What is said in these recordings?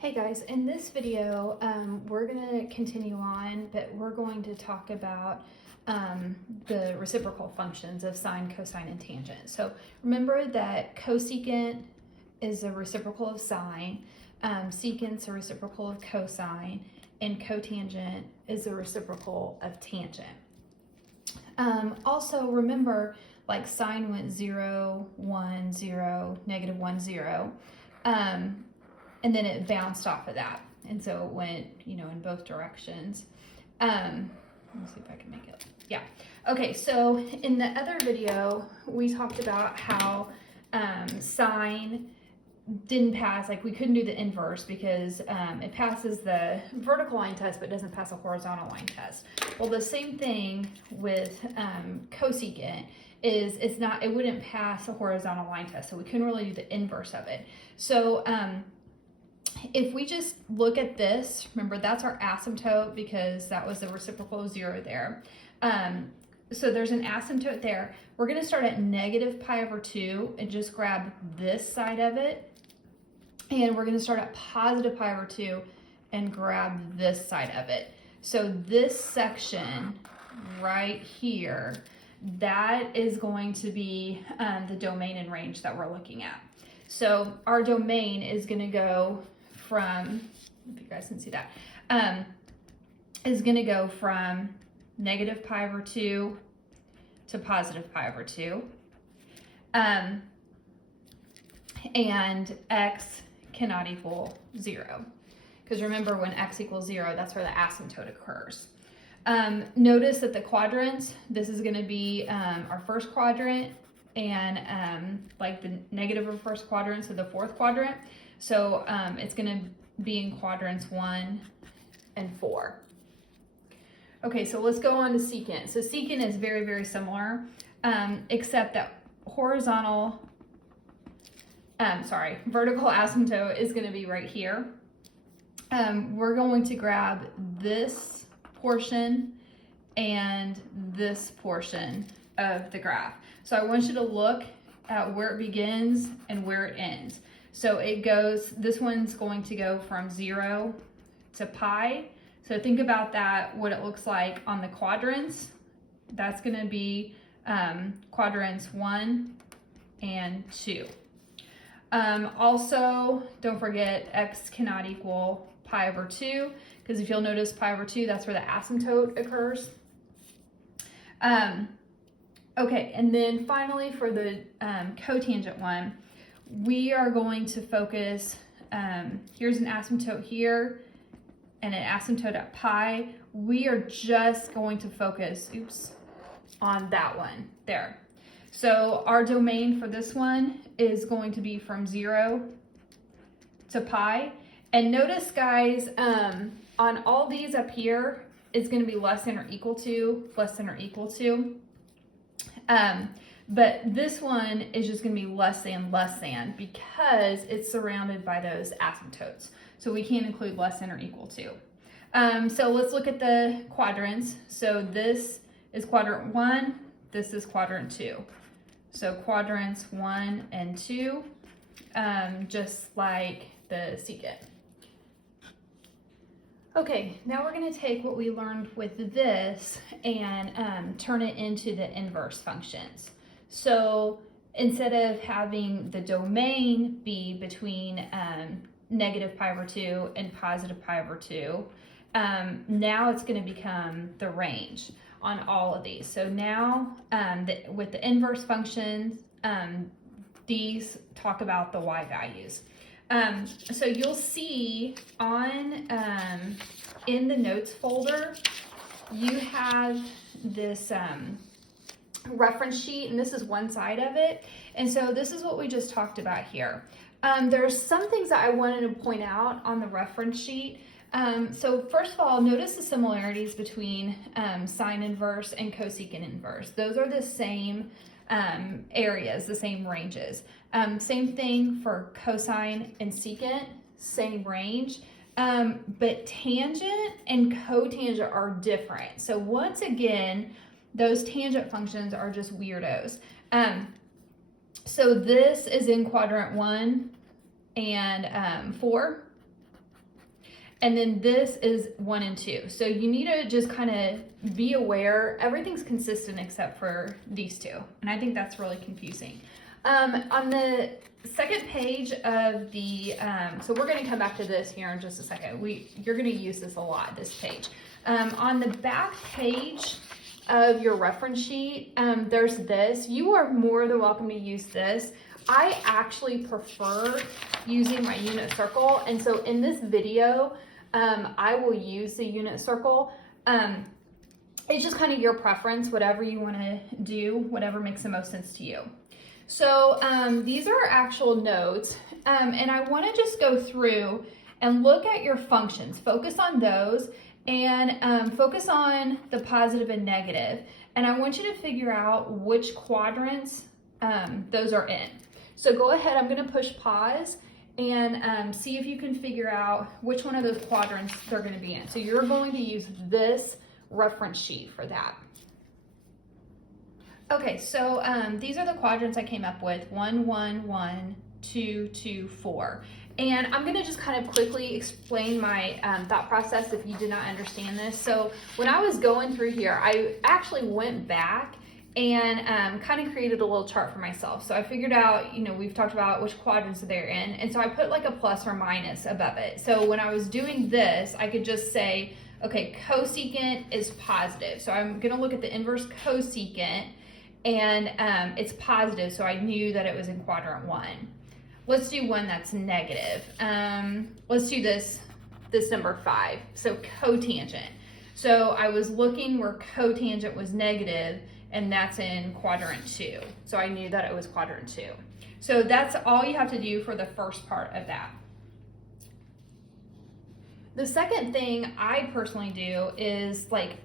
Hey guys, in this video, we're going to continue on, but we're going to talk about the reciprocal functions of sine, cosine, and tangent. So remember that cosecant is a reciprocal of sine, secant's a reciprocal of cosine, and cotangent is a reciprocal of tangent. Also remember, like sine went 0, 1, 0, negative 1, 0. And then it bounced off of that. And so it went, in both directions. Let me see if I can make it. Yeah. Okay, so in the other video, we talked about how sine didn't pass, like we couldn't do the inverse because it passes the vertical line test, but doesn't pass a horizontal line test. Well, the same thing with cosecant is it wouldn't pass a horizontal line test, so we couldn't really do the inverse of it. So, if we just look at this, remember that's our asymptote because that was the reciprocal of 0 there. So there's an asymptote there. We're going to start at negative pi over 2 and just grab this side of it. And we're going to start at positive pi over 2 and grab this side of it. So this section right here, that is going to be the domain and range that we're looking at. So our domain is going to go from, if you guys can see that, is going to go from negative pi over 2 to positive pi over 2. And x cannot equal 0. Because remember, when x equals 0, that's where the asymptote occurs. Notice that the quadrants, this is going to be our first quadrant, and like the negative of first quadrant, so the fourth quadrant. So it's going to be in quadrants 1 and 4. Okay, so let's go on to secant. So secant is very, very similar, except that vertical asymptote is going to be right here. We're going to grab this portion and this portion of the graph. So I want you to look at where it begins and where it ends. So it goes, this one's going to go from 0 to pi. So think about that, what it looks like on the quadrants. That's going to be quadrants 1 and 2. Also, don't forget x cannot equal pi over 2, because if you'll notice pi over 2, that's where the asymptote occurs. Okay, and then finally for the cotangent one, we are going to focus, here's an asymptote here and an asymptote at pi. We are just going to focus, on that one there. So our domain for this one is going to be from 0 to pi. And notice, guys, on all these up here, it's going to be less than or equal to, less than or equal to. But this one is just going to be less than because it's surrounded by those asymptotes. So we can't include less than or equal to. So let's look at the quadrants. So this is quadrant 1, this is quadrant 2. So quadrants 1 and 2, just like the secant. Okay, now we're going to take what we learned with this and turn it into the inverse functions. So instead of having the domain be between negative pi over 2 and positive pi over 2, now it's going to become the range on all of these. So now with the inverse functions, these talk about the y values. So you'll see on in the notes folder, you have this reference sheet, and this is one side of it. And so this is what we just talked about here. There's some things that I wanted to point out on the reference sheet. So first of all, notice the similarities between sine inverse and cosecant inverse. Those are the same areas, the same ranges. Same thing for cosine and secant, same range. But tangent and cotangent are different. So once again, those tangent functions are just weirdos. So this is in quadrant 1 and 4. And then this is 1 and 2. So you need to just kind of be aware. Everything's consistent except for these two. And I think that's really confusing. On the second page of the, so we're going to come back to this here in just a second. You're going to use this a lot, this page. On the back page of your reference sheet, there's this. You are more than welcome to use this. I actually prefer using my unit circle. And so in this video, I will use the unit circle. It's just kind of your preference, whatever you want to do, whatever makes the most sense to you. So these are actual notes, and I want to just go through and look at your functions. Focus on those, and focus on the positive and negative. And I want you to figure out which quadrants those are in. So go ahead, I'm going to push pause and see if you can figure out which one of those quadrants they're going to be in. So you're going to use this reference sheet for that. Okay, so these are the quadrants I came up with: 1, 1, 1, 2, 2, 4. And I'm gonna just kind of quickly explain my thought process if you did not understand this. So when I was going through here, I actually went back and kind of created a little chart for myself. So I figured out, you know, we've talked about which quadrants they're in, and so I put like a plus or minus above it. So when I was doing this, I could just say, okay, cosecant is positive. So I'm gonna look at the inverse cosecant, and it's positive, so I knew that it was in quadrant 1. Let's do one that's negative. Let's do this number 5, so cotangent. So I was looking where cotangent was negative, and that's in quadrant 2. So I knew that it was quadrant 2. So that's all you have to do for the first part of that. The second thing I personally do is, like,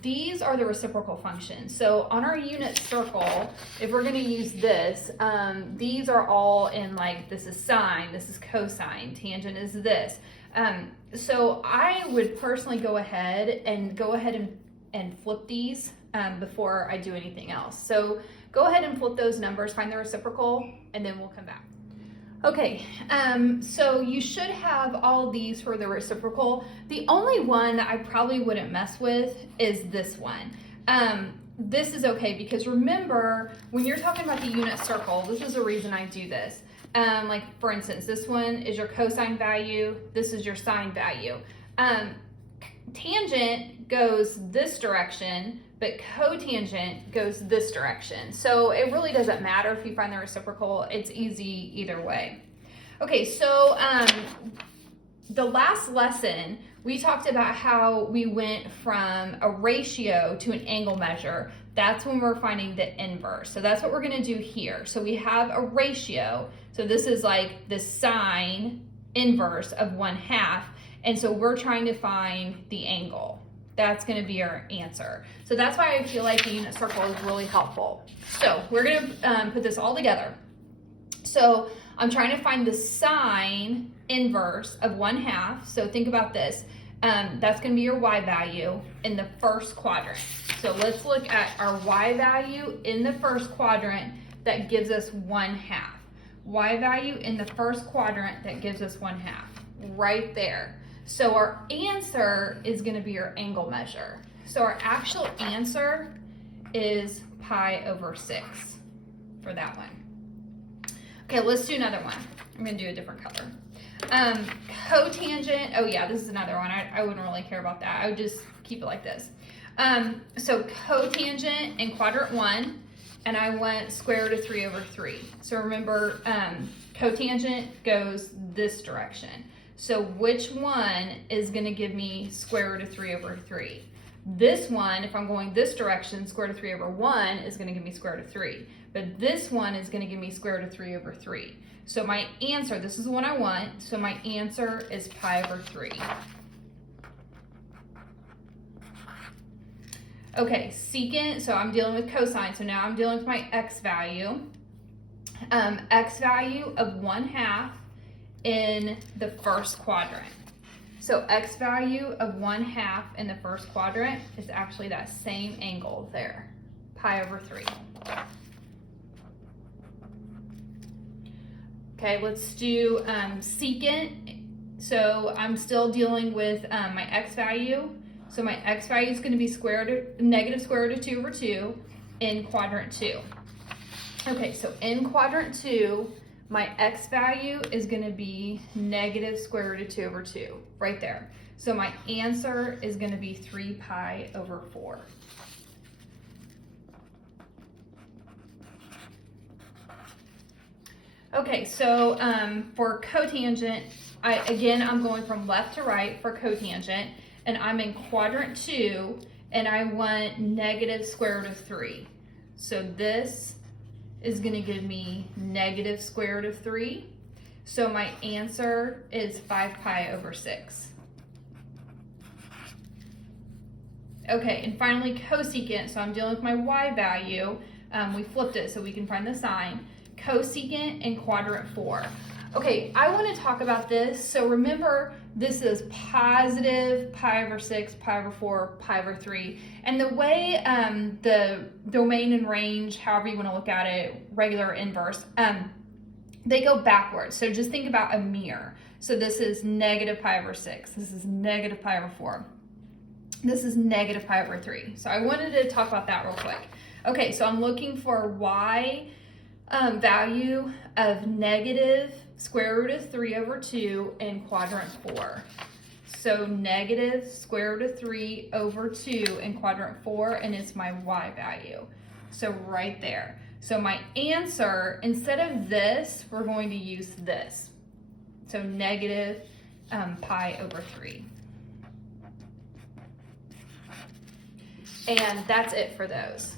these are the reciprocal functions. So on our unit circle, if we're going to use this, these are all in, like, this is sine, this is cosine, tangent is this. So I would personally go ahead and flip these before I do anything else. So go ahead and flip those numbers, find the reciprocal, and then we'll come back. Okay, so you should have all these for the reciprocal. The only one that I probably wouldn't mess with is this one. This is okay, because remember, when you're talking about the unit circle, this is the reason I do this. Like, for instance, this one is your cosine value, this is your sine value. Tangent goes this direction, but cotangent goes this direction. So it really doesn't matter if you find the reciprocal. It's easy either way. Okay, so the last lesson, we talked about how we went from a ratio to an angle measure. That's when we're finding the inverse. So that's what we're gonna do here. So we have a ratio. So this is like the sine inverse of 1/2. And so we're trying to find the angle. That's going to be our answer. So that's why I feel like the unit circle is really helpful. So we're going to put this all together. So I'm trying to find the sine inverse of 1/2. So think about this. That's going to be your y value in the first quadrant. So let's look at our y value in the first quadrant that gives us 1/2. Y value in the first quadrant that gives us 1/2. Right there. So our answer is going to be our angle measure. So our actual answer is pi/6 for that one. Okay, let's do another one. I'm going to do a different color. Cotangent, oh yeah, this is another one. I wouldn't really care about that. I would just keep it like this. So cotangent in quadrant 1, and I want square root of 3/3. So remember, cotangent goes this direction. So which one is going to give me square root of 3/3? This one, if I'm going this direction, square root of 3/1 is going to give me square root of 3. But this one is going to give me square root of 3/3. So my answer, this is the one I want, so my answer is pi/3. Okay, secant, so I'm dealing with cosine, so now I'm dealing with my x value. X value of 1/2 in the first quadrant. So x value of 1/2 in the first quadrant is actually that same angle there, pi/3. Okay, let's do secant So I'm still dealing with my x value. So my x value is going to be negative square root of 2 over 2 in quadrant 2. Okay, so in quadrant 2, my x value is going to be negative square root of 2 over 2, right there. So my answer is going to be 3 pi over 4. Okay, so for cotangent, I'm going from left to right for cotangent, and I'm in quadrant 2, and I want negative square root of 3. So this is going to give me negative square root of 3. So my answer is 5 pi over 6. Okay, and finally cosecant. So I'm dealing with my y value. We flipped it so we can find the sine. Cosecant in quadrant 4. Okay, I want to talk about this. So remember, this is positive pi over 6, pi over 4, pi over 3. And the way the domain and range, however you want to look at it, regular, inverse, they go backwards. So just think about a mirror. So this is negative pi over 6. This is negative pi over 4. This is negative pi over 3. So I wanted to talk about that real quick. Okay, so I'm looking for y value of negative square root of 3 over 2 in quadrant 4. So negative square root of 3 over 2 in quadrant 4, and it's my y value. So right there. So my answer, instead of this, we're going to use this. So negative pi over 3. And that's it for those.